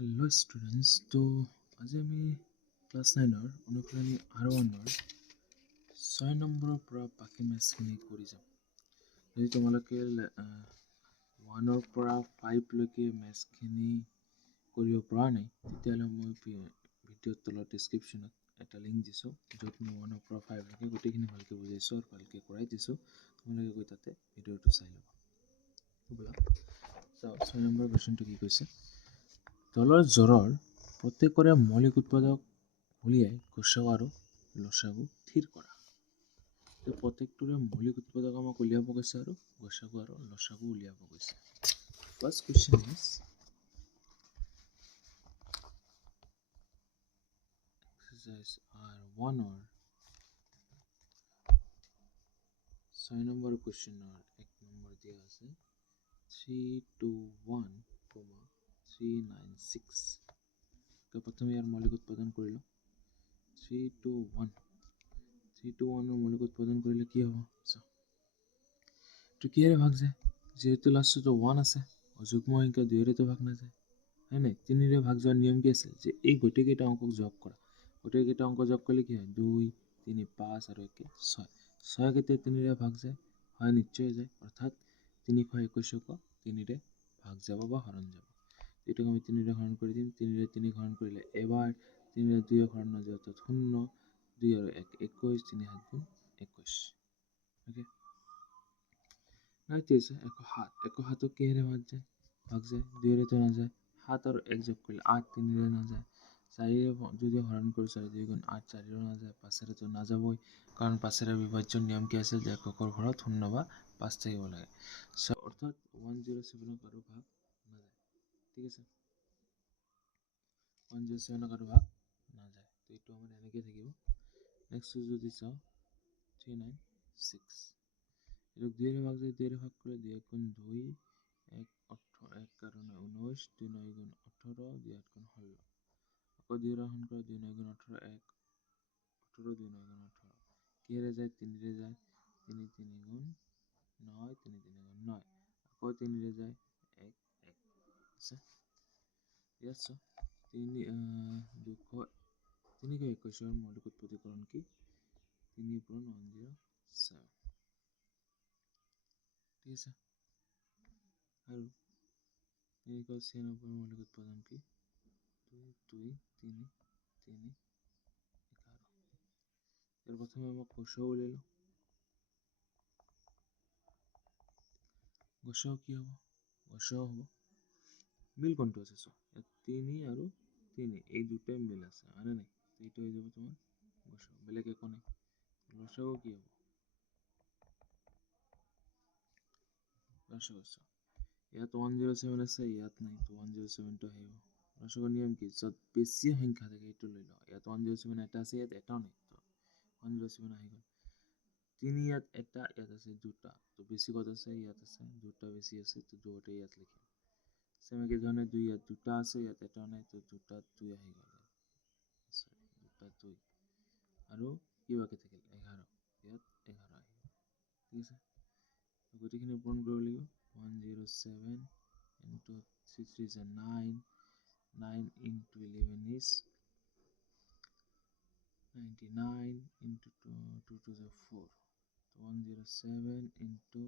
Hello students, তো আজি আমি ক্লাছ 9ৰ অনুপ্ৰাণী R1ৰ 6 নম্বৰৰ পৰা বাকী মেথছখিনি কৰি যাম। যদি তোমালোকে 1ৰ পৰা 5 লৈকে মেথছখিনি কৰিব পৰা নাই, তেতিয়াহ'লে মই ভিডিঅ'ৰ তলত ডেছক্ৰিপশ্যনত এটা লিংক দিছোঁ, য'ত মই 1ৰ পৰা 5 লৈকে গোটেইখিনি ভালকৈ বুজাইছোঁ আৰু ভালকৈ কৰাই দিছোঁ। তোমালোকে গৈ তাতে ভিডিঅ'টো চাই ল'বা। ব'লা চাওঁ 6 নম্বৰ কুৱেশ্যনটো কি কৈছে। তলৰ জোৰৰ প্ৰত্যেকৰে মৌলিক উৎপাদক উলিয়াই গসাগু আৰু লসাগু থিৰ কৰা। প্ৰত্যেকটোৰে মৌলিক উৎপাদক আমাক উলিয়াব কৈছে আৰু গসাগু আৰু লসাগু উলিয়াব কৈছে। ফাৰ্ষ্ট কুৱেশ্যন ইজ এক্সাৰচাইজ R1ৰ 6 নম্বৰ কুৱেশ্যনৰ 1 নম্বৰ দিয়া আছে 321, 396। প্ৰথমে ইয়াৰ মৌলিক উৎপাদন কৰিলোঁ। 321ৰ মৌলিক উৎপাদন কৰিলে কি হ'ব? এইটো কিহেৰে ভাগ যায়? যিহেতু লাষ্টতো 1 আছে, অযুগ্ম সংখ্যা 2ৰেতো ভাগ নাযায়, হয় নাই? 3ৰে ভাগ যোৱাৰ নিয়ম কি আছিল? যে এই গোটেইকেইটা অংকক যোগ কৰা। গোটেইকেইটা অংক যোগ কৰিলে কি হয়? 2, 3, 5 আৰু 1, 6। 6 কেতিয়া 3ৰে ভাগ যায়? হয়, নিশ্চয় যায়। অৰ্থাৎ 321ক 3ৰে ভাগ যাব বা হৰণ যাব। এইটোক আমি 3ৰে হৰণ কৰি দিম। 3ৰে 3 হৰণ কৰিলে এবাৰ, 3ৰে 2 হৰণ নাযায় অৰ্থাৎ 0, 2 আৰু 1, 21, 3 7 গুণ 21। অ'কে, নাই আছে 107। 107ক কিহেৰে ভাগ যায়? 2ৰেতো নাযায়। 7 আৰু 1 যোগ কৰিলে 8, 3ৰে নাযায়। 4ৰে যদি হৰণ কৰোঁ 4 2 গুণ 8, 4ৰেও নাযায়। 5ৰেতো নাযাবই, কাৰণ 5ৰে বিভাজ্যৰ নিয়ম কি আছিল? যে এককৰ ঘৰত 0 বা 5 থাকিব লাগে। অৰ্থাৎ 107ক আৰু ভাগ নাযায়। ঠিক আছে, 107ক আৰু ভাগ নাযায়। তো এইটো আমাৰ এনেকৈ থাকিব। নেক্সট যদি চাওঁ 396, এইটোক 2ৰে ভাগ যায়। 2ৰে ভাগ কৰিলে 2 গুণ 2, 1 18, 1 আৰু 19, 2 9 গুণ 18, 2 8 গুণ 16। আকৌ 2ৰে হৰণ কৰে 2 9 গুণ 18, 1 18, 2 9 গুণ 18। কিহেৰে যায়? 3ৰে যায়। 3 3 গুণ 9, 3 3 গুণ 9। আকৌ 3ৰে যায় 1 1 আছে। ইয়াত চাওঁ 321ৰ মৌলিক উৎপত্তিকৰণ কি? 3 পূৰণ 107। ঠিক আছে, আৰু 396ৰ মৌলিক উৎপাদন কি? 2 2 3 3 11। ইয়াৰ প্ৰথমে আমাক গসাগু উলিয়ালোঁ। গসাগু কি হ'ব? গসাগু হ'ব, মিল কোনটো আছে? চোৱা, ইয়াত 3 আৰু 3 এই দুটাই মিল আছে, হয়নে নাই? এইটো হৈ যাব তোমাৰ গসাগু, বেলেগ একো নাই। লসাগু কি হ'ব? লসাগু ইয়াত 107 আছে, ইয়াত নাই, তো 107টো আহিব। লসাগুৰ নিয়ম কি? য'ত বেছি সংখ্যা থাকে সেইটো লৈ লওঁ। ইয়াত 107 এটা আছে, ইয়াত এটাও নাই, তো 107 আহি গ'ল। 3 ইয়াত এটা, ইয়াত আছে 2টা, তো বেছি ক'ত আছে? ইয়াত আছে, 2টা বেছি আছে, তো 2টা ইয়াত লিখিম। চেম একেধৰণে 2 ইয়াত 2টা আছে, ইয়াত এটাও নাই, তো 2টাত 2 আহি গ'ল। 2টাত 2 আৰু কি বাকী থাকিল? 11, ইয়াত 11 আহি গ'ল। ঠিক আছে, গোটেইখিনি পূৰণ কৰিব লাগিব। 107 into 3 3 is 9, 9 into 11 is 99, into 2 2 2 is 4. So 107 into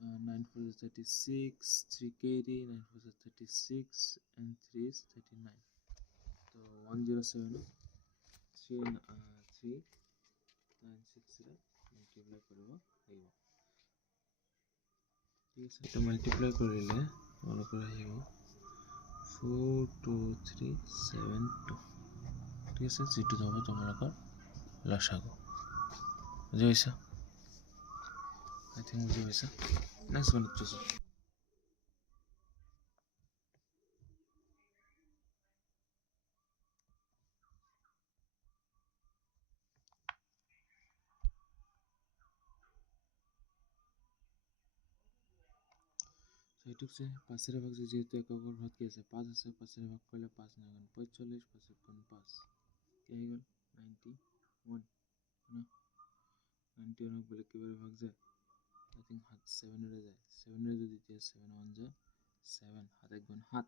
9 4 is 36, 3 carry, 9 4 is 36, and 3 is 39. So 107 396 multiply কৰিব লাগিব। ঠিক আছে, এটা মাল্টিপ্লাই কৰিলে তোমালোকৰ আহিব 42372। ঠিক আছে, যিটো হ'ব তোমালোকৰ লসাগু। বুজি পাইছা? আই থিংক বুজি পাইছা। নেক্সট ওৱান চোৱা। এইটোক যে 5ৰে ভাগ যায়, যিহেতু এককৰ ঘৰত কি আছে? 5 আছে, 5ৰে ভাগ কৰিলে 5 9 গুণ 45, 5 গুণ 5 কি আহি গ'ল? 91 ন? 91ক বেলেগ কিবাৰে ভাগ যায়? আই থিংক 7ৰে যায়। 7ৰে যদি এতিয়া 7 1 যায় 7, 7 1 গুণ 7,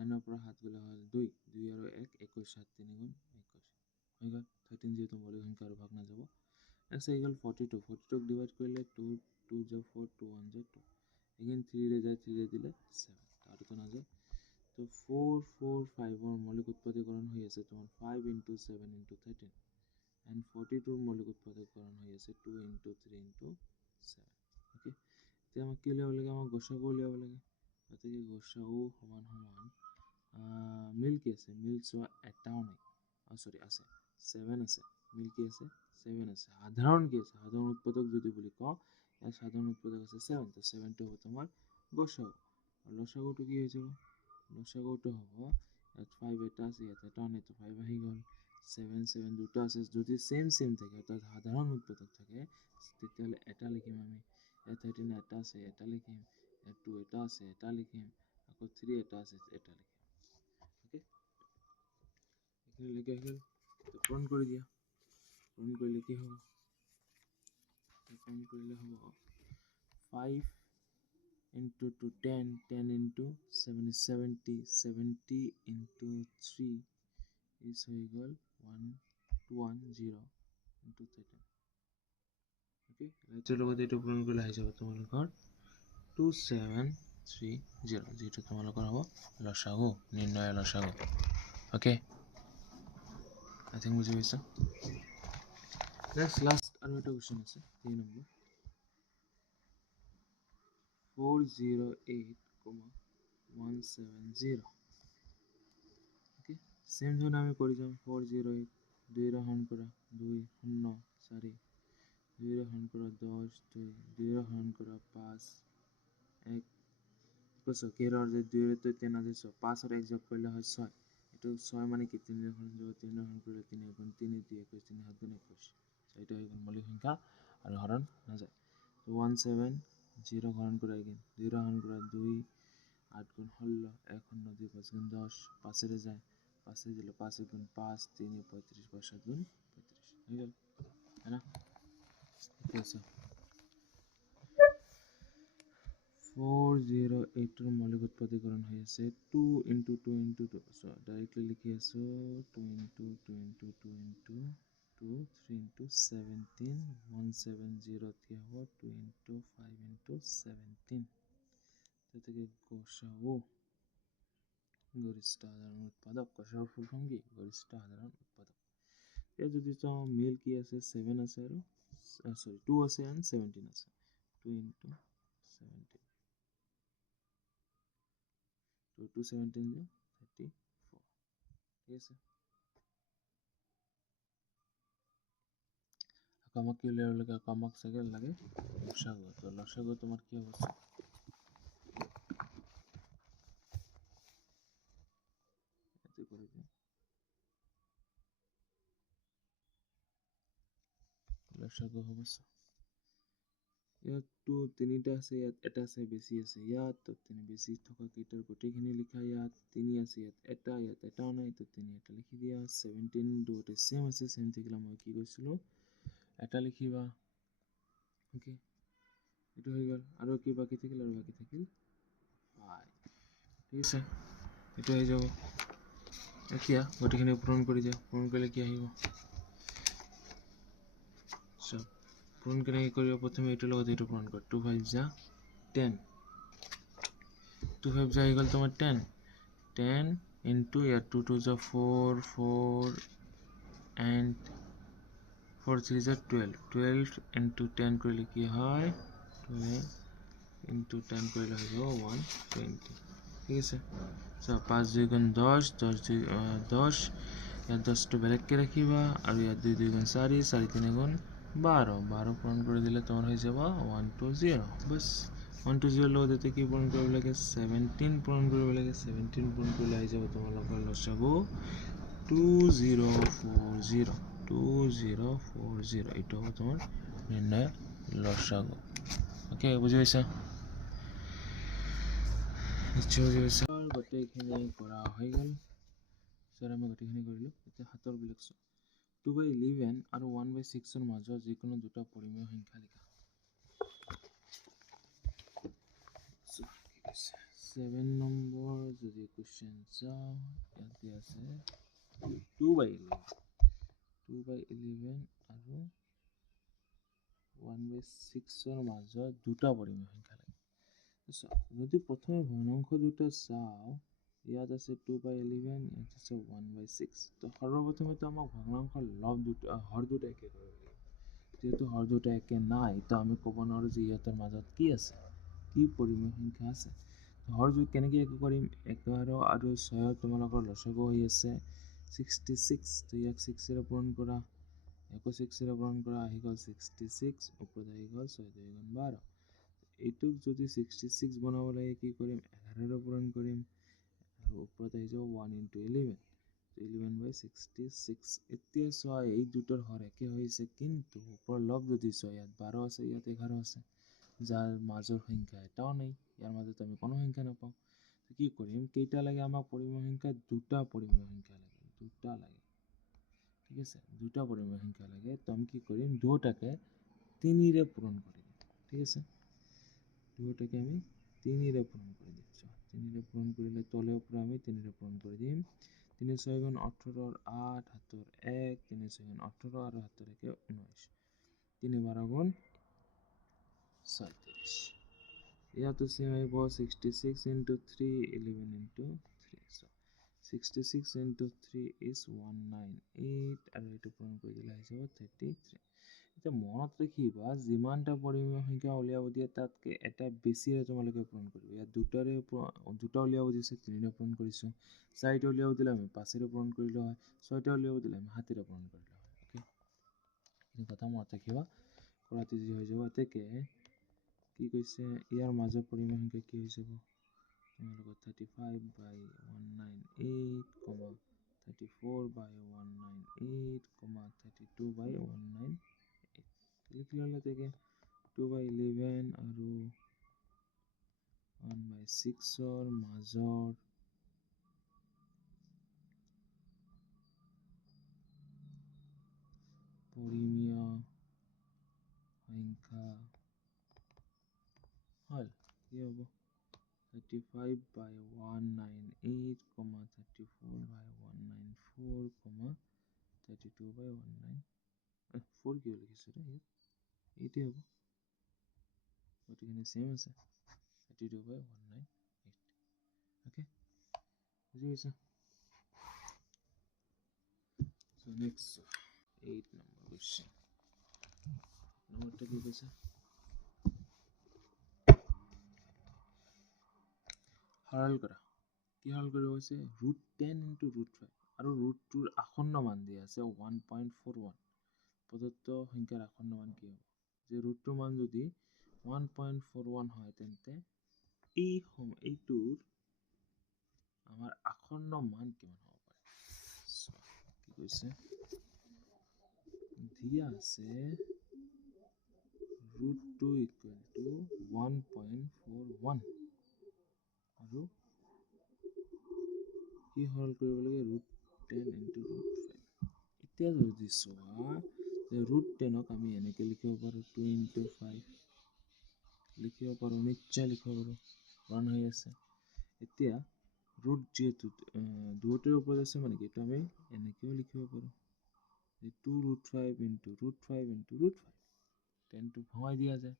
9 পৰা 7 গ'লে হ'ল 2 2 আৰু 1 21 7 3 গুণ 21 হৈ গ'ল 13 যিহেতু মৌলিক সংখ্যা আৰু ভাগ নাযাব next হৈ গ'ল 42 42 ক ডিভাইড কৰিলে 2 2 * 4 2 1 * 2 again 3 ৰে যায় 3 ৰে দিলে 7 তাৰটো নাযায় তো 4 4 5 ৰ মৌলিক উৎপাদকৰণ হৈ আছে তোমাৰ 5 * 7 * 13 and 42 ৰ মৌলিক উৎপাদকৰণ হৈ আছে 2 * 3 * 7 ওকে এতিয়া আমাক কি উলিয়াব লাগে আমাক গসাগু উলিয়াব লাগে গতিকে গসাগু সমান সমান মিল কি আছে মিল চোৱা এটাও নাই সৰি আছে 7 আছে মিল কি আছে 7 আছে সাধাৰণ কি আছে সাধাৰণ উৎপাদক যদি বুলি কওঁ ইয়াৰ সাধাৰণ উৎপাদক আছে 7 তো 7 টো হ'ব তোমাৰ গসাগু আৰু লসাগুটো কি হৈ যাব লসাগুটো হ'ব ইয়াত 5 এটা আছে ইয়াত এটা নাই তো 5 আহি গ'ল 7 7 দুটা আছে যদি সেম থাকে অর্থাৎ সাধারণ উৎপাদক থাকে তেতিয়াহ'লে এটা লিখিম আমি ইয়াত 13 এটা আছে এটা লিখিম ইয়াত 2 এটা আছে এটা লিখিম আকৌ 3 এটা আছে এটা লিখিম ওকে এখানে লিখা গেল তো পূরণ করে দিয়া পূরণ করলে কি হবে পূরণ করলে হবে 5 into 2 10 10 into 7 is 70 70 into 3 is equal 110 into 13 okay চলো গতি এটা পূরণ করলে আই যাব তোমালোকৰ 2730 যেটো তোমালোকৰ হ'ব লসাগু নিৰ্ণয় লসাগু ওকে আই থিংক বুজি পাইছা নেক্সট লাষ্ট আৰু এটা কোৱেশ্চন আছে 3 নম্বৰ 408,170 ওকে সেম ধৰণে আমি কৰি যাম 408 2 ৰে হৰণ কৰা 2 0 4 2 ৰে হৰণ কৰা 10 2 2 ৰে হৰণ কৰা 5 1 কৈছো কেৰৰ যে 2 ৰে তো 3 আছে 5 আৰু 1 যোগ কৰিলে হয় 6 এটো 6 মানে কি 3 ৰে হৰণ যাব 3 ৰে হৰণ কৰিলে 3 গুণ 3 2 21 3 7 গুণ 21 so এটা হৈ গ'ল মৌলিক সংখ্যা আৰু হৰণ নাযায় তো 170 হৰণ কৰা again 2 ৰে হৰণ কৰা 2 8 গুণ 16 1 0 2 5 গুণ 10 5 রে যায় 5 রে দিলে 5 গুণ 5 3 35 5 7 গুণ 35 হয়ে গেল है ना कैसे 408 ৰ মৌলিক উৎপাদকৰণ হৈ আছে 2 into 2 into 2 so directly লিখি আছো 2 into 2 into 2 into 2 3 into 17 170 কি হ'ব 2 into 5 into 17 তাতে গসাগু গরিষ্ঠ সাধারণ উৎপাদক গসাগুৰ ফুল ফৰ্ম কি গৰিষ্ঠ সাধাৰণ উৎপাদক এই যদি চাও মিল কি আছে 7 আছে আৰু সরি 2 আছে and 17 আছে 2 into 17 2 to 17 যে 34 ঠিক আছে আমাক কি উলিয়াব লাগে আমাক চাগে লাগে লসাগু তো লসাগু তোমার কি অবস্থা এতে করে দিই লসাগু অবস্থা ইয়াত তিনিটা আছে ইয়াত এটা আছে বেছি আছে ইয়াত তো তিনি বেছি থকা কেইটাৰ গোটেইখিনি লিখা ইয়াত তিনি আছে ইয়াত এটাও নাই তো তিনি এটা লিখি দিয়া 17 দুটা সেম আছে সেম থাকিলে মই কি কৈছিলো এটা লিখিবা ওকে এটা হৈ গ'ল আৰু কি বাকি থাকিল 5 ঠিক আছে এটা হৈ যাব এতিয়া গোটেইখিনি পূৰণ কৰি দিয়া পূৰণ কৰিলে কি আহিব সব পূরণ করে কি করিব প্রথমে এটা লগত এটা পূরণ কর 2 5 যা 10 2 5 যা ইকুয়াল তোমার 10 10 into या 2 2 যা 4 4 and 4 3 যা 12 12 into 10 করলে কি হয় 12 into 10 করলে হয়ে যাব 120 ঠিক আছে সো 5 2 গুণ 10 10 2 10 या 10 টো বেলেগকে রাখিবা আৰু या 2 2 গুণ 4 4 3 গুণ 12 12 পূরণ করে দিলে তোমার হয়ে যাব 120 बस 120 লগত এতে কি পূরণ কৰিব লাগে 17 পূৰণ কৰিব লাগে 17 পূৰণ কৰিলে আহি যাব তোমালোকৰ লসাগু 2040 2040 এটা হ'ব তোমাৰ নিৰ্ণয় লসাগু ওকে বুজি পাইছা নিশ্চয় বুজি পাইছা গোটেইখিনি কৰা হৈ গ'ল সৰ আমি গোটেইখিনি কৰিলো এতিয়া হাতৰ বিলাক 2/11 আৰু 1/6 ৰ মাজৰ যিকোনো দুটা পৰিমেয় সংখ্যা লিখা 7 নম্বৰ যদি কুৱেশ্যন চাওঁ ইয়াতে আছে 2/11 আৰু 1/6ৰ মাজত দুটা পৰিমেয় সংখ্যা লাগে। যদি প্ৰথমে ভগ্নাংশ দুটা চাওঁ ইয়াত আছে 2/11 ইয়াত আছে 1/6 তো সৰ্বপ্ৰথমে আমাক ভগ্নাংশৰ লব দুটা হৰ দুটা একে কৰিব লাগিব। যেহেতু হৰ দুটা একে নাই তো আমি ক'ব নোৱাৰো যে ইয়াতৰ মাজত কি আছে, কি পৰিমেয় সংখ্যা আছে। হৰ দুটা কেনেকৈ একে কৰিম, 11 আৰু 6 তোমালোকৰ লসাগু হৈ আছে 66 তো ইয়াক 6 ৰে পূৰণ কৰা, আকৌ 6 ৰে পূৰণ কৰা, আহি গ'ল 66, ওপৰত আহি গ'ল 6 2 গুণ 12। এইটোক যদি 66 বনাব লাগে কি কৰিম, 11 ৰে পূৰণ কৰিম আৰু ওপৰত আহি যাব 1 × 11 11/66। এতিয়া চোৱা এই দুটাৰ হৰ একে হৈছে কিন্তু ওপৰৰ লব যদি চোৱা ইয়াত 12 আছে ইয়াত 11 আছে যাৰ মাজৰ সংখ্যা এটাও নাই, ইয়াৰ মাজত আমি কোনো সংখ্যা নাপাওঁ। কি কৰিম, কেইটা লাগে আমাক পৰিমেয় সংখ্যা, দুটা পৰিমেয় সংখ্যা লাগে, দুটা লাগে, ঠিক আছে, দুটা পৰিমেয় সংখ্যা লাগে। তো আমি কি কৰিম, দুটাকে 3 ৰে পূৰণ কৰি দিম, ঠিক আছে, দুটাকে আমি 3 ৰে পূৰণ কৰি দিম। 3 ৰে পূৰণ কৰিলে তলৰ পৰা আমি 3 ৰে পূৰণ কৰি দিম। 3 × 6 = 18, 8 7 1, 3 × 6 = 18 আৰু 7 1 19, 3 12 গুণ 36। ইয়াতো চেম আহিব 66 × 3 11 × 3, so 66 × 3 is 198 আৰু এইটো পূৰণ কৰি দিলে আহি যাব 33। এতিয়া মনত ৰাখিবা যিমানটা পৰিমেয় সংখ্যা উলিয়াব দিয়ে তাতকে এটা বেছিৰে তোমালোকে পূৰণ কৰিবা। ইয়াত দুটা উলিয়াব দিছে 3 ৰে পূৰণ কৰিছোঁ, 4টা উলিয়াব দিলে আমি 5 ৰে পূৰণ কৰিলোঁ হয়, 6টা উলিয়াব দিলে আমি 7 ৰে পূৰণ কৰিলোঁ হয়। অ'কে, এইটো কথা মনত ৰাখিবা, কৰাটো ইজি হৈ যাব। এতেকে কি কৈছে ইয়াৰ মাজৰ পৰিমেয় সংখ্যা কি হৈ যাব তোমালোকৰ 35/198, 34/198, 32/198 লিখি ল'লে এতেকে 2/11 আৰু 1/6ৰ মাজৰ পৰিমেয় সংখ্যা হ'ল কি হ'ব 35/198, 34/194, 32/194 কিয় লিখিছোঁ ইয়াত, এইটোৱে হ'ব, গোটেইখিনি চেম আছে 32/198। অ'কে, বুজি পাইছা? So next 8 number question, নম্বৰটা কি কৈছে, সৰল কৰা। কি সৰল কৰিব কৈছে, √10 × √5 আৰু √2ৰ আসন্ন মান দিয়া আছে 1.41। প্ৰদত্ত সংখ্যাৰ আসন্ন মান কি হ'ব, যে √2ৰ মান যদি 1.41 হয় তেন্তে এইটোৰ আমাৰ আসন্ন মান কিমান হ'ব পাৰে। কি কৈছে, দিয়া আছে √2 = 1.41 আৰু কি সৰল কৰিব লাগে, √10 × √5। এতিয়া যদি চোৱা যে √10ক আমি এনেকৈ লিখিব পাৰোঁ 2 × 5 লিখিব পাৰোঁ, নিশ্চয় লিখিব পাৰোঁ, 1 হৈ আছে। এতিয়া ৰুট যিহেতু দুটাৰ ওপৰত আছে মানে কি এইটো আমি এনেকৈও লিখিব পাৰোঁ 2 √5 × √5 × √5, 10টো ভঙাই দিয়া যায়।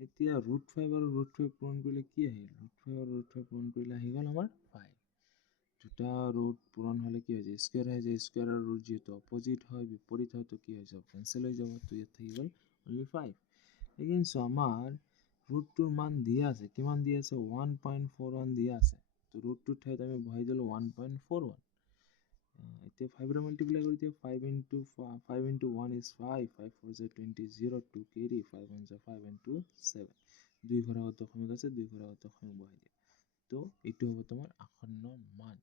এতিয়া √5 আৰু √5 পূৰণ কৰিলে কি আহিল, √5 আৰু √5 পূৰণ কৰিলে আহি গ'ল আমাৰ 5। দুটা ৰুট পূৰণ হ'লে কি হৈ যায়, স্কুৱেৰ হৈ যায়, স্কুৱেৰ আৰু ৰুট যিহেতু অপজিট হয়, বিপৰীত হয়, তো কি হৈ যাব, কেঞ্চেল হৈ যাব, তো ইয়াত থাকি গ'ল অনলি 5। এগেইনষ্ট আমাৰ ৰুটটোৰ মান দিয়া আছে, কিমান দিয়া আছে 1.41 দিয়া আছে, তো ৰুটটোৰ ঠাইত আমি বহাই দিলোঁ 1.41। এতিয়া 5ৰে মাল্টিপ্লাই কৰি দিওঁ, 5 × 1 is 5, 5 4 = 20, 0 2 carry, 5 1 = 5 and 2 7, 2 ঘৰ আগত দশমিক আছে, 2 ঘৰ আগত দশমিক বহাই দিয়া। তো এইটো হ'ব তোমাৰ আসন্ন মান,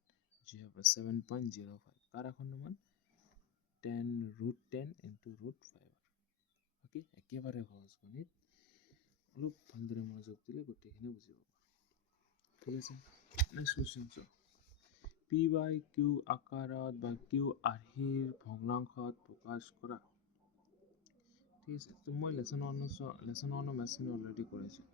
যি হ'ব 7.05। কাৰ আসন্ন মান, √10 × √5। অ'কে, একেবাৰে সহজ গণিত, অলপ ভালদৰে মনোযোগ দিলে গোটেইখিনি বুজিব পাৰা, ঠিক আছে। নেক্সট কুৱেশ্যন চাওঁ, p/q আকাৰত বা q আৰ্হিৰ ভগ্নাংশত প্ৰকাশ কৰা। ঠিক আছে, তো মই লেচন 1 মেথছখিনি অলৰেডি কৰিছোঁ।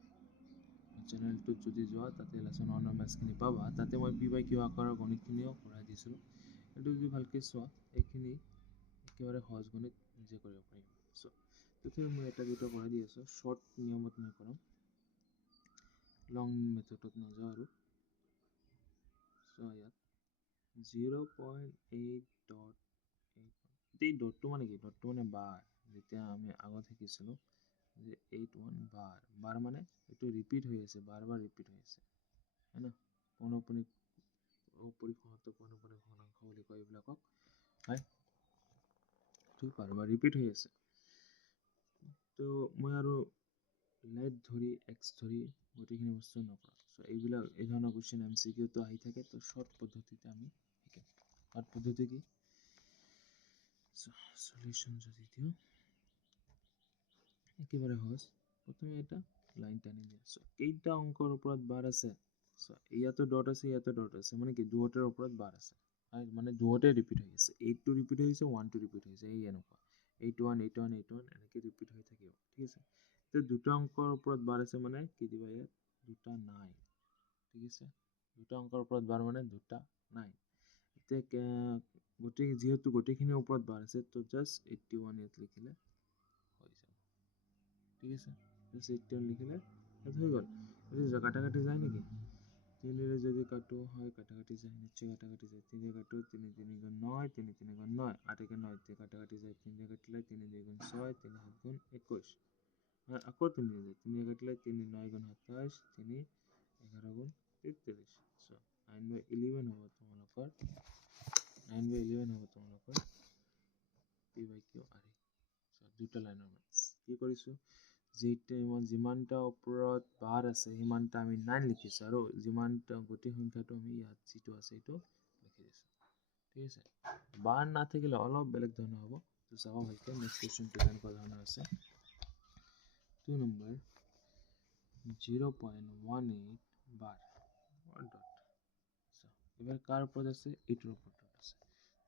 চেনেলটোত যদি যোৱা তাতে লেচন 1ৰ মেথছখিনি পাবা। তাতে মই পি বাই কিউ আকাৰৰ গণিতখিনিও কৰাই দিছিলোঁ। এইটো যদি ভালকৈ চোৱা এইখিনি একেবাৰে সহজ গণিত নিজে কৰিব পাৰিম। চ' তথাপি মই এটা দুটা কৰাই দি আছোঁ, শ্বৰ্ট নিয়মত মই কৰাম, লং মেথডত নাযাওঁ আৰু। চ' ইয়াত 0.8 এই ডটটো মানে কি? ডটটো মানে বাৰ। যেতিয়া আমি আগত শিকিছিলোঁ যে 81 বাৰ মানে এইটো ৰিপিট হৈ আছে, বাৰ ৰিপিট হৈ আছে, হয় ন? পৌনঃপুনিক পৰিসংখ্যাটো পৌনঃপুনিক ভগ্নাংশ বুলি কয় এইবিলাকক, হয়? এইটো বাৰ ৰিপিট হৈ আছে। তো মই আৰু লেট ধৰি এক্স ধৰি গোটেইখিনি বস্তু নকৰোঁ। চ' এইবিলাক এই ধৰণৰ কুৱেশ্যন MCQটো আহি থাকে, তো শ্বৰ্ট পদ্ধতিতে আমি শিকিম। শ্বৰ্ট পদ্ধতি কি? সলিউশ্যন যদি দিওঁ একেবাৰে সহজ। প্ৰথমে এটা লাইন টানি দিয়া। চ' কেইটা অংকৰ ওপৰত বাৰ আছে? চ' ইয়াতো ডট আছে, ইয়াতো ডট আছে, মানে কি দুয়োটাৰ ওপৰত বাৰ আছে, মানে দুয়োটাই ৰিপিট হৈ আছে। 8টো ৰিপিট হৈ আছে, 1টো ৰিপিট হৈ আছে, এই এনেকুৱা 81 81 81 এনেকৈ ৰিপিট হৈ থাকিব, ঠিক আছে? এতিয়া দুটা অংকৰ ওপৰত বাৰ আছে মানে কি দিবা ইয়াত? দুটা নাই, ঠিক আছে? দুটা অংকৰ ওপৰত বাৰ মানে দুটা নাই। এতিয়া যিহেতু গোটেইখিনিৰ ওপৰত বাৰ আছে, তো জাষ্ট 81 ইয়াত লিখিলে হৈ যাব, ঠিক আছে? জাষ্ট 81 লিখিলে ইয়াত হৈ গ'ল। কাটাকাটি যায় নেকি? 3ৰে যদি কাটো হয়, কাটাকাটি যায়, নিশ্চয় কাটাকাটি যায়। 3ৰে কাটো, 3 3 গুণ 9, 3 3 গুণ 9, 8 9, এতিয়া কাটাকাটি যায়। 3ৰে কাটিলে 3 2 গুণ 6, 3 7 গুণ 21, হয়, আকৌ 3ৰে যায়। 3ৰে কাটিলে 3 9 গুণ 27, 3 11 গুণ 43। চ' 9/11 হ'ব তোমালোকৰ, 9/11 হ'ব তোমালোকৰ পি বাই কিউ আৰ। চ' দুটা লাইনৰ মেথছ কি কৰিছোঁ? যিমানটা ওপৰত বাৰ আছে সিমানটা আমি 9 লিখিছোঁ, আৰু যিমানটা গোটেই সংখ্যাটো আমি ইয়াত যিটো আছে সেইটো লিখি দিছোঁ, ঠিক আছে? বাৰ নাথাকিলে অলপ বেলেগ ধৰণৰ হ'ব। তো চাব ভালকৈ, নেক্সট কুৱেশ্যনটো কেনেকুৱা ধৰণৰ আছে। 2 নম্বৰ 0.18 বাৰ ডট। এবাৰ কাৰ ওপৰত আছে? এইটোৰ ওপৰত আছে।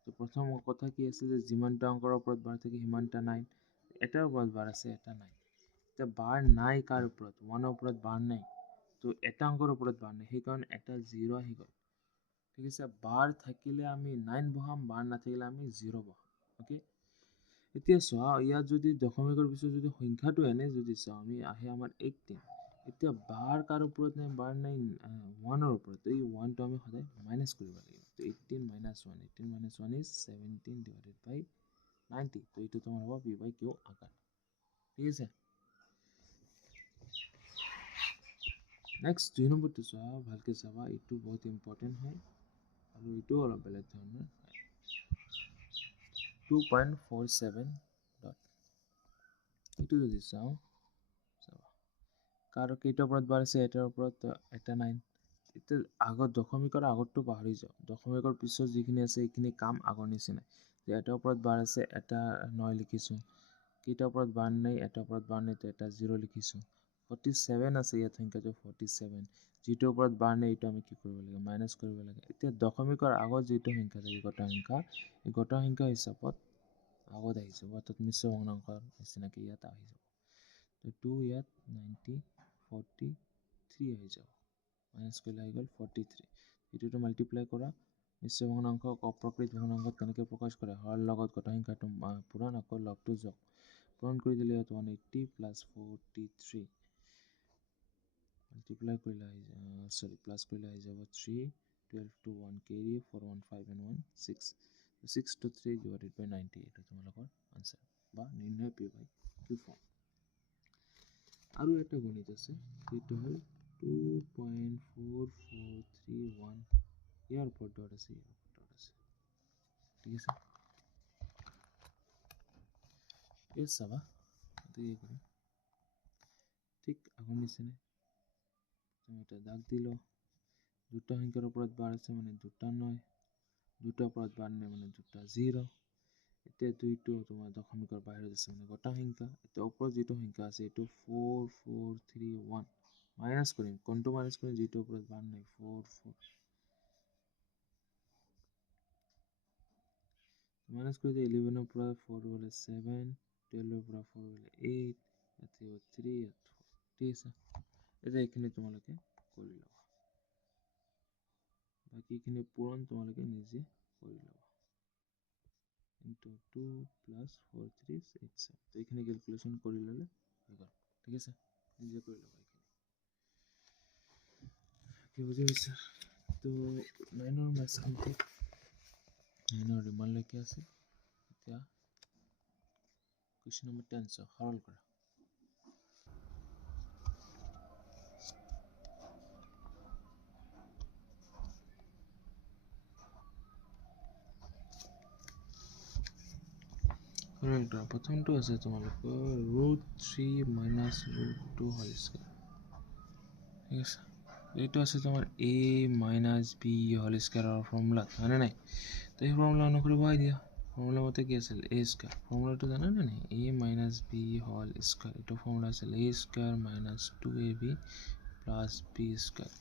তো প্ৰথম কথা কি আছে যে যিমানটা অংকৰ ওপৰত বাৰ থাকে সিমানটা নাই। এটাৰ ওপৰত বাৰ আছে, এটা নাই। এতিয়া বাৰ নাই কাৰ ওপৰত? 1ৰ ওপৰত বাৰ নাই, তো এটা অংকৰ ওপৰত বাৰ নাই, সেইকাৰণে এটা 0 আহি গ'ল, ঠিক আছে? বাৰ থাকিলে আমি 9 বহাম, বাৰ নাথাকিলে আমি 0 বহাম, অ'কে? এতিয়া চোৱা, ইয়াত যদি দশমিকৰ পিছত যদি সংখ্যাটো এনে যদি চাওঁ আমি, আহে আমাৰ 18। এতিয়া বাৰ কাৰ ওপৰত নাই? বাৰ নাই 1ৰ ওপৰত। এই 1টো আমি সদায় মাইনাছ কৰিব লাগিব। তো 18 - 1, 18 - 1 is 17/90। তো এইটো তোমাৰ হ'ব পি বাই কিউ আকাৰ, ঠিক আছে? নেক্সট 2 নম্বৰটো চোৱা, ভালকৈ চাবা, এইটো বহুত ইম্পৰ্টেণ্ট হয় আৰু এইটোও অলপ বেলেগ ধৰণৰ। 2.47 ডট। এইটো যদি চাওঁ, চাবা কাৰ কেইটাৰ ওপৰত বাৰ আছে? এটাৰ ওপৰত, এটা নাই। এতিয়া আগত দশমিকৰ আগতটো পাহৰি যাওঁ, দশমিকৰ পিছত যিখিনি আছে সেইখিনি কাম আগৰ নিচিনাই। এটাৰ ওপৰত বাৰ আছে, এটা 9 লিখিছোঁ। কেইটাৰ ওপৰত বাৰ নাই? এটাৰ ওপৰত বাৰ নাই, তো এটা 0 লিখিছোঁ। 47 আছে ইয়াত সংখ্যাটো, 47। যিটোৰ ওপৰত বাৰ নাই এইটো আমি কি কৰিব লাগে? মাইনাছ কৰিব লাগে। এতিয়া দশমিকৰ আগত যিটো সংখ্যা থাকে গোটা সংখ্যা, এই গোটা সংখ্যা হিচাপত আগত আহি যাব, অৰ্থাৎ মিশ্ৰ ভগ্নাংশৰ নিচিনাকৈ ইয়াত আহি যাব। তো 2 ইয়াত 90 43 আহি যাব, মাইনাছ কৰিলে আহি গ'ল 43। এইটোতো মাল্টিপ্লাই কৰা, মিশ্ৰ ভগ্নাংশক অপ্ৰকৃত ভগ্নাংশত কেনেকৈ প্ৰকাশ কৰে? হৰৰ লগত গোটা সংখ্যাটো পূৰণ, আকৌ লবটো যোগ। পূৰণ কৰি দিলে ইয়াত 180 + 43, মাল্টিপ্লাই কৰিলে আহি প্লাছ কৰিলে আহি যাব 3, 12 to 1 carry, 4 1 5 and 1 6, 6 to 3 divided by 90। এইটো তোমালোকৰ আনচাৰ বা নিৰ্ণয় পি বাই কিউ ফৰ্ম। আৰু এটা গণিত আছে, সেইটো হ'ল 2.4431, ইয়াৰ ওপৰত ডট আছে, ইয়াৰ ওপৰত ডট আছে, ঠিক আছে? এই চাবা, এইটো কৰিম ঠিক আগৰ নিচিনাই। এটা দাগ দিলোঁ, দুটা সংখ্যাৰ ওপৰত বাৰ আছে মানে দুটা 9, দুটাৰ ওপৰত বাৰ নাই মানে দুটা 0। এতিয়া দুইটো তোমাৰ দশমিকৰ বাহিৰত আছে মানে গোটা সংখ্যা। এতিয়া ওপৰত যিটো সংখ্যা আছে এইটো 4431, মাইনাছ কৰিম। কোনটো মাইনাছ কৰিম? যিটোৰ ওপৰত বাৰ নাই, 44 মাইনাছ কৰি 11ৰ পৰা 4 গ'লে 7, 12ৰ পৰা 4 গ'লে 8, ইয়াত 3, ইয়াত 4, ঠিক আছে? এতিয়া এইখিনি তোমালোকে কৰি ল'বা বাকীখিনি পূৰণ তোমালোকে নিজে কৰি ল'বা into 2 plus 4 3 8 7 তো এইখিনি ক্যালকুলেশন কৰি ল'লে হৈ গ'ল ঠিক আছে নিজে কৰি ল'বা এইখিনি কি বুজি পাইছা তো 9 ৰ ম্যাথছ কমপ্লিট 9 ৰ ৰিমাইণ্ডাৰ কি আছে এতিয়া question number 10 সৰল কৰা প্ৰথমটো আছে তোমালোকৰ √3 minus √2 whole square ঠিক আছে এইটো আছে তোমাৰ a minus b whole square ৰ ফৰ্মুলা মানে নাই তো এই ফৰ্মুলা অনুসৰি বহাই দিয়া ফৰ্মুলা মতে কি আছিল a square ফৰ্মুলাটো জানা না নাই a minus b whole square এইটো ফৰ্মুলা আছিল a square minus 2ab plus b square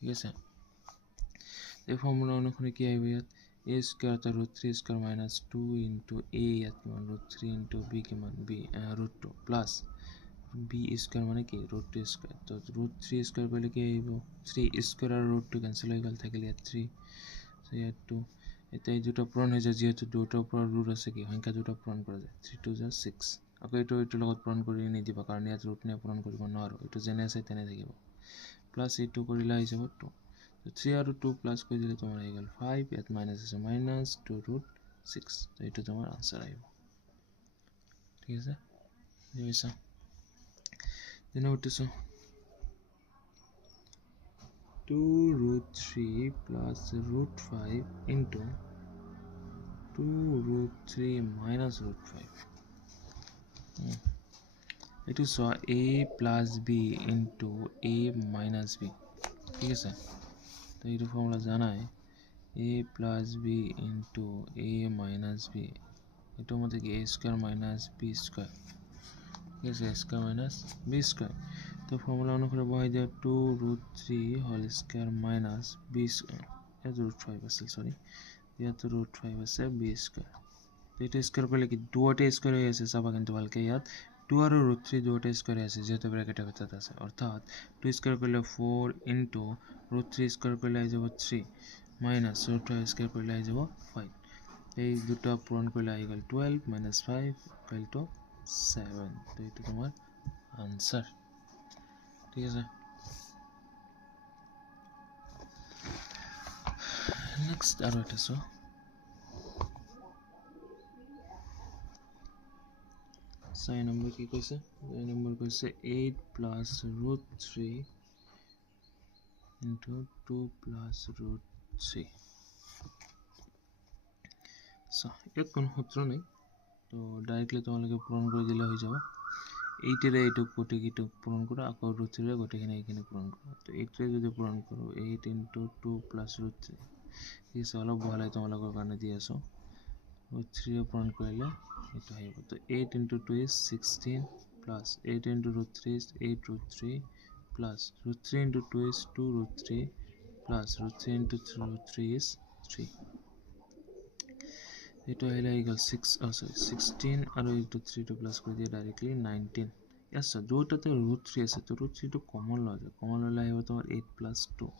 ঠিক আছে এই ফৰ্মুলা অনুসৰি কি আহিব ইয়াত a square to √3 square minus 2 into a at √3 into b kiman b √2 plus b square মানে কি √2 square তো √3 square করলে কি আহিব 3 square আর √2 ক্যান্সেল হৈ গল থাকিলে 3 সো ইয়াত 2 এটা এই দুটো পূরণ হৈ যায় যেহেতু দুটোৰ পৰা ৰুট আছে কি সংখ্যা দুটো পূৰণ কৰা যায় 3 2 6 আকৌ এইটো লগত পূৰণ কৰি নিদিবা কাৰণ ইয়াত ৰুট নে পূৰণ কৰিব নোৱাৰো এইটো যেনে আছে তেনে থাকিব প্লাস এইটো কৰিলে আহি যাব 2 So 3 और 2 प्लस को दिले तुम्हारा इक्वल 5 एट माइनस is minus 2 root 6 तो ये तुम्हारा आंसर आएगा ठीक है ये वैसा then what is 2 root 3 plus root 5 into 2 root 3 minus root 5 it is a plus b into a minus b ठीक है सर तो ये फॉर्मूला जाना है a plus b into a minus b এটা মতে কি a square minus b square yes a square minus b square তো ফর্মুলা অনুসারে বহাই দিয়া 2 root 3 whole square minus b square এটা root 5 আছে সরি ইয়াত root 5 আছে b square তো এটা স্কয়ার করলে কি দুটো স্কয়ার হয়ে আছে সবা কিন্তু ভালকে ইয়াত 2 আর root 3 দুটো স্কয়ার আছে যেহেতু ব্র্যাকেটের ভিতরে আছে অর্থাৎ 2 স্কয়ার করলে 4 into root 3 স্কয়ার করলে আই যাব 3 minus root 5 স্কয়ার করলে আই যাব 5 এই দুটো পূরণ করলে আই গেল 12 minus 5 equal to 7 তো এটা তোমার आंसर ঠিক আছে নেক্সট আর এটা সো 6 নম্বর কি কইছে 6 নম্বর কইছে 8 plus root 3 into 2 plus root 3 so এর কোন সূত্র নেই তো ডাইরেক্টলি তোমালোকে পূরণ করে দিলে হয়ে যাবে 8 এর এইটুক কোটিকিটুক পূরণ করো আকৌ root 3 এর গোটেখিনি এইখিনি পূরণ করো তো 8 এর যদি পূরণ করো 8 into 2 plus root 3 এই সলভ বহালে তোমালোকৰ কাৰণে দি আছো root 3 এৰ পূৰণ কৰিলে এটা হইব তো 8 into 2 is 16 plus 8 into root 3 is 8 root 3 plus root 3 into 2 is 2 root 3 plus root 3 into root 3 is 3 এটা হইলে ইকুয়াল 6 সরি 16 আর এই 3 টু প্লাস করে দিয়ে ডাইরেক্টলি 19 यस सर দুটোতে root 3 আছে তো root 3 তো কমন লওয়া যায় কমন হলে আইব তোমার 8 plus 2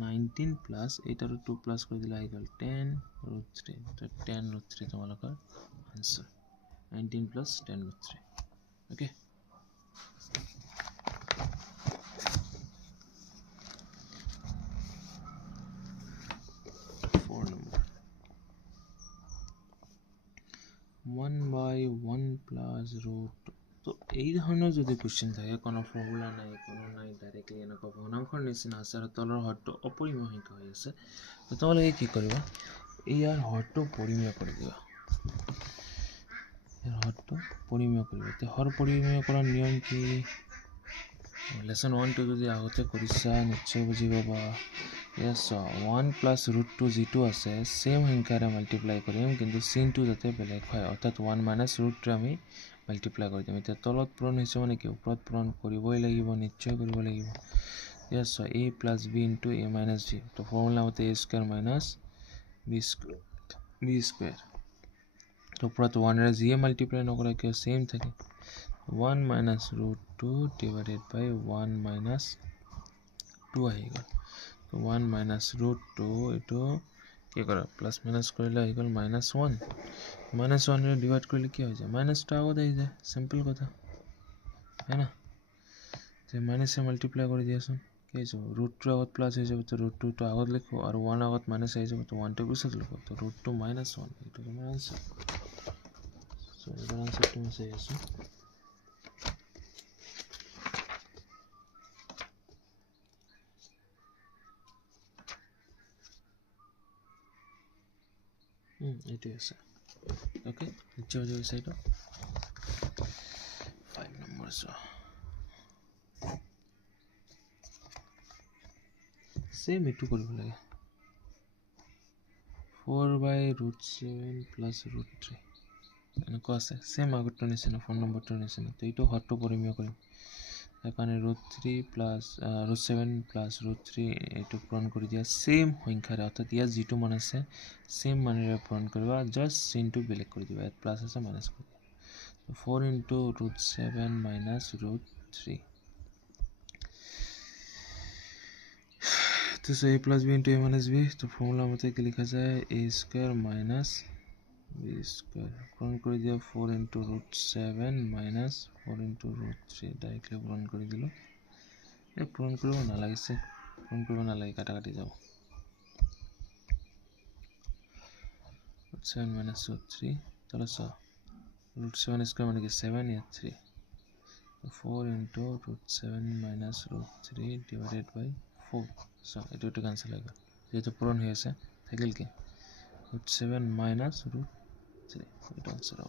19 plus 8 আর 2 প্লাস করে দিলে ইকুয়াল 10 root 3 তো 10 root 3 তোমালোকৰ answer 19 plus 10 root 3 okay one by one plus root तो এই ধৰণৰ যদি কোশ্চেন থাকে কোনো ফৰ্মুলা নাই কোনো নাই ডাইৰেক্টলি এনেকুৱা ভগ্নাংশৰ নিচিনা আছে আৰু তলৰ হৰটো অপৰিমেয় সংখ্যা হৈ আছে তো তোমালোকে কি কৰিবা ইয়াৰ হৰটো পৰিমেয় কৰি দিবা ইয়াৰ হৰটো পৰিমেয় কৰিবা তে হৰ পৰিমেয় কৰাৰ নিয়ম কি লেসন 1 টু যদি আগতে কৰিছা নিশ্চয় বুজি পাবা yes 1 plus root 2 যিটো আছে সেম সংখ্যাৰে মাল্টিপ্লাই কৰিম কিন্তু চিনটো যাতে বেলেগ হয় অৰ্থাৎ 1 minus root 2 আমি মাল্টিপ্লাই কৰি দিম এতিয়া তলত পূৰণ হৈছে মানে কি ওপৰত পূৰণ কৰিবই লাগিব নিশ্চয় কৰিব লাগিব yes a plus b into a minus b তো ফৰ্মুলা মতে a square minus b square তো ওপৰত 1 ৰে যি মাল্টিপ্লাই নকৰা কিয় সেম থাকে 1 minus root 2 divided by 1 minus 2 আহি গ'ল তো 1 minus root 2 এটো কি কৰা প্লাস মাইনাস কৰিলে আহি গ'ল -1 -1 ৰে ডিভাইড কৰিলে কি হৈ যায় -2 আগত আহি যায় সিম্পল কথা है ना যে মাইনাস সে মাল্টিপ্লাই কৰি দিয়াছোন কি হৈছে root 2 আগত প্লাস হৈ যাব তো root 2 তো আগত লিখো আৰু 1 আগত মাইনাস আহি যাব তো 1 টো পিছত লিখো তো root 2 -1 এটো তোমাৰ আনসাৰ সো এটাৰ আনসার তুমি চাই আছো এটো আছে ওকে নিচে হৈ যাব সাইডো 5 নম্বৰ সো सेम इटू কৰিব লাগে 4 by root 7 plus root 3 এনেকুৱা আছে সেম আগৰটো নিচিনা ফোন নম্বৰটো নিচিনা তো এইটো হটটো পৰিমিয় কৰিম এখানে root 3 plus root 7 plus root 3 এইটো পূৰণ কৰি দিয়া সেম সংখ্যাৰে অৰ্থাৎ ইয়াত যেটো মান আছে সেম মানেৰে পূৰণ কৰিবা জাস্ট চিহ্নটো বেলেগ কৰি দিবা ইয়াত প্লাস আছে মাইনাস কৰি দিবা 4 into root 7 minus root 3 तो a plus b into a minus b तो फॉर्मूला मते के लिखा जाए a square minus b square पूर्ण कर दिया 4 into root 7 minus 4 into root 3 directly पूर्ण कर दिलो ए पूर्ण करब ना লাগিছে पूर्ण करब ना লাগে কাটা কাটি যাব root 7 minus root 3 चलो सो root 7 square माने कि 7 या 3 तो 4 into root 7 minus root 3 divided by 4 so it will cancel आएगा ये तो पूर्ण है ऐसे थाकिल के root 7 minus root 3 it answer